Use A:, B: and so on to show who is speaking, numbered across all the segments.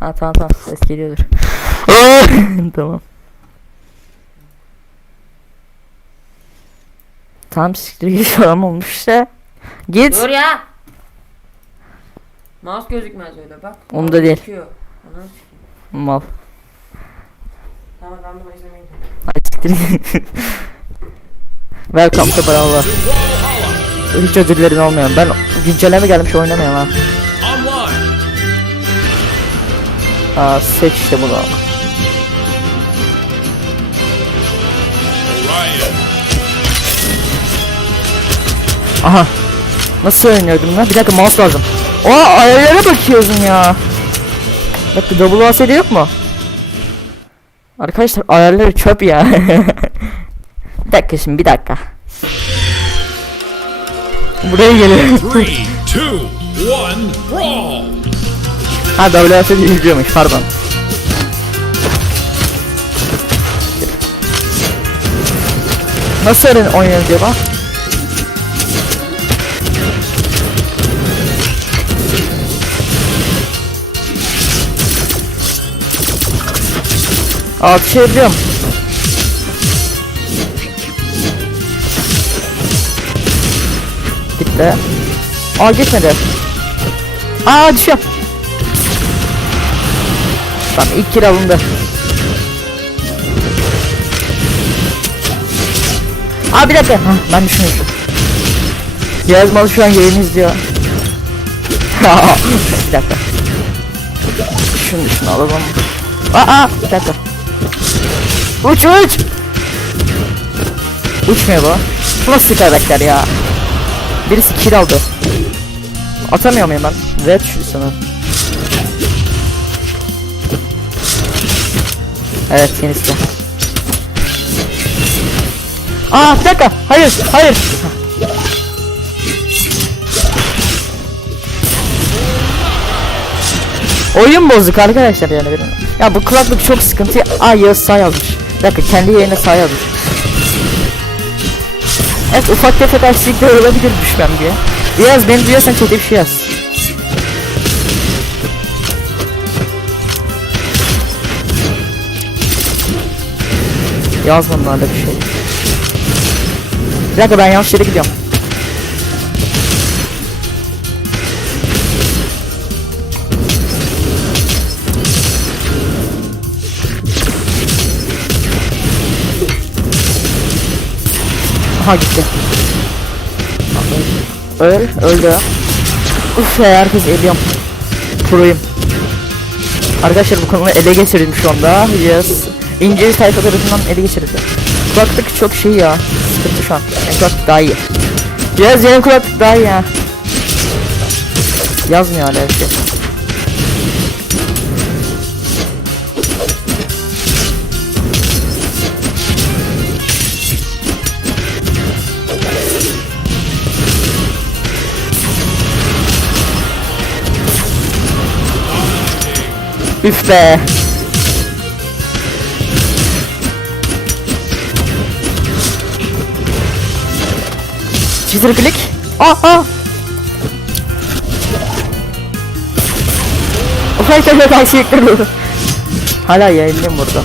A: Ha tamam tamam ses geliyordur. tamam. Tamam siktir git falan olmuş işte. Git.
B: Dur ya. Mouse gözükmez öyle bak.
A: Onda değil. Mal.
B: Tamam ben bunu izlemeyi
A: Hadi siktir git. Welcome to Brawl'a. Hiç ödüllerin olmuyor. Ben güncelleme gelmiş oynamıyorum ha. Aa seç işte bunu. Aha. Nasıl oynuyordum lan? Bir dakika mouse lazım. Aa ayarlara bakıyorsun ya. Bak bir double ASD yok mu? Arkadaşlar ayarları çöp ya. bir dakika şimdi bir dakika. Buraya geliyor.
C: Three, two, one, brawl.
A: Ha ASD izliyormuş pardon. Nasıl oynuyor diyor bak. Altı şey biliyorum. Gitti. Aa gitmedi. Aa düşüyor. Tamam ilk kill alındı. Aa bir dakika. Hah, ben düşünüyorum. Yazmalı şu an yayını izliyor. bir dakika. Şunu şunu alalım. Aa bir dakika. Uç uç. Uçmuyor bu. Bu Nasıl karakter ya? Birisi kill aldı. Atamıyor muyum ben? Red şu sana. Evet yenisi. Aa bir dakika. Hayır hayır. Oyun bozuk arkadaşlar yani benim. Ya bu kulaklık çok sıkıntı. Aa Yağız sağ yazmış. Bir dakika kendi yayına sağ yazmış. Evet ufak tefek aksilikler olabilir düşmem diye. Yaz beni duyuyorsan chat'e bir şey yaz. Yazmadım hala bir şey. Bir dakika ben yanlış yere gidiyorum. Aha gitti. Öl, öldü. Uf ya herkes eliyorum. Pro'yum. Arkadaşlar bu konuyu ele geçirdim şu anda. Yes. İngiliz tayfa tarafından ele geçirildi. Kulaklık çok şey ya. Sıkıntı şu an. Yani kulaklık daha iyi. Yes yeni kulaklık daha iyi ya. Yazmıyor hala bir şey. Üf be. Çizir klik. Aa aa. Ufak tefek karşılıklar oldu. Hala yayınlıyım burada.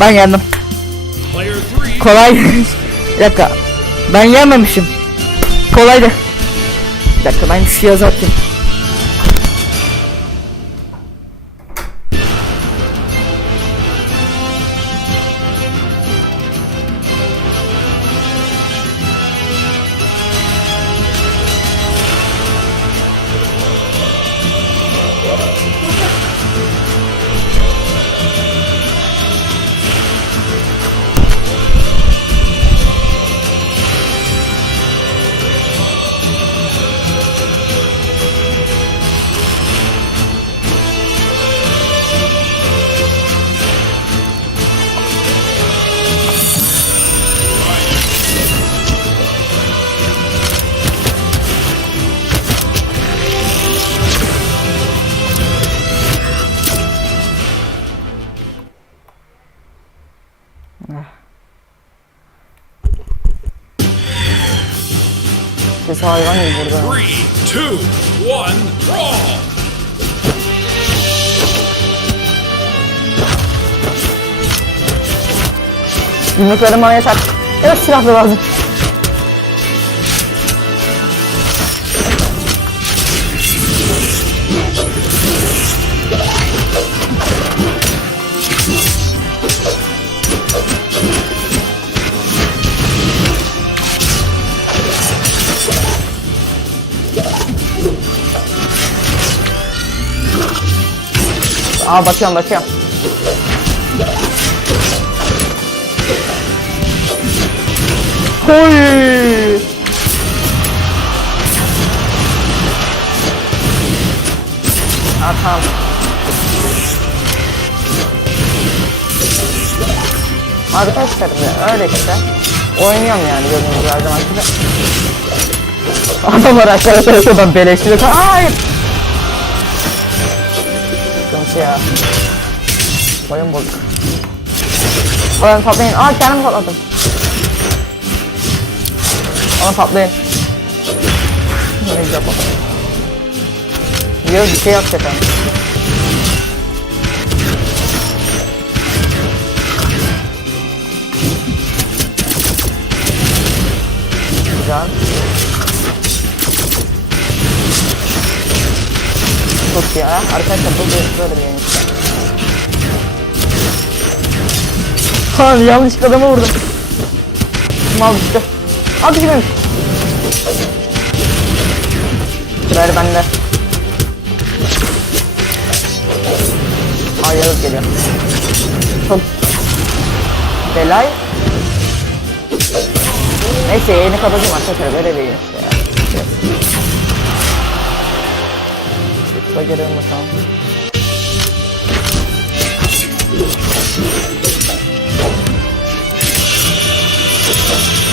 A: Ben yendim. Kolay. bir dakika. Ben yememişim. Kolaydı. Bir dakika ben şu yazı atayım. Ses hayvan gibi burada.
C: Three, two, one, brawl.
A: Yumruklarım bana yeter. Evet silah da lazım. Aa bakıyorum bakıyorum. Hoy! Aa tamam. Arkadaşlar öyle işte. Oynuyorum yani gördüğünüz her zaman gibi. Adamlar aşağıda tarafından beleştiriyor. Hayır! Ya. Oyun bozuk. Oyun patlayın. Aa kendim patladım. Ona patlayın. Ne güzel patladı. Diyor bir şey yapacak ama. Güzel. İyi ya. Arkadaşlar bu bir böyle bir yemiş. Ha yanlış adamı vurdum. Mal düştü. Al düşmemiş. Sırayla bende. Ay Yağız geliyor. Çok Delay. Neyse yayını kapatayım arkadaşlar böyle bir yayın işte ya. Da gelelim bakalım. Thank you.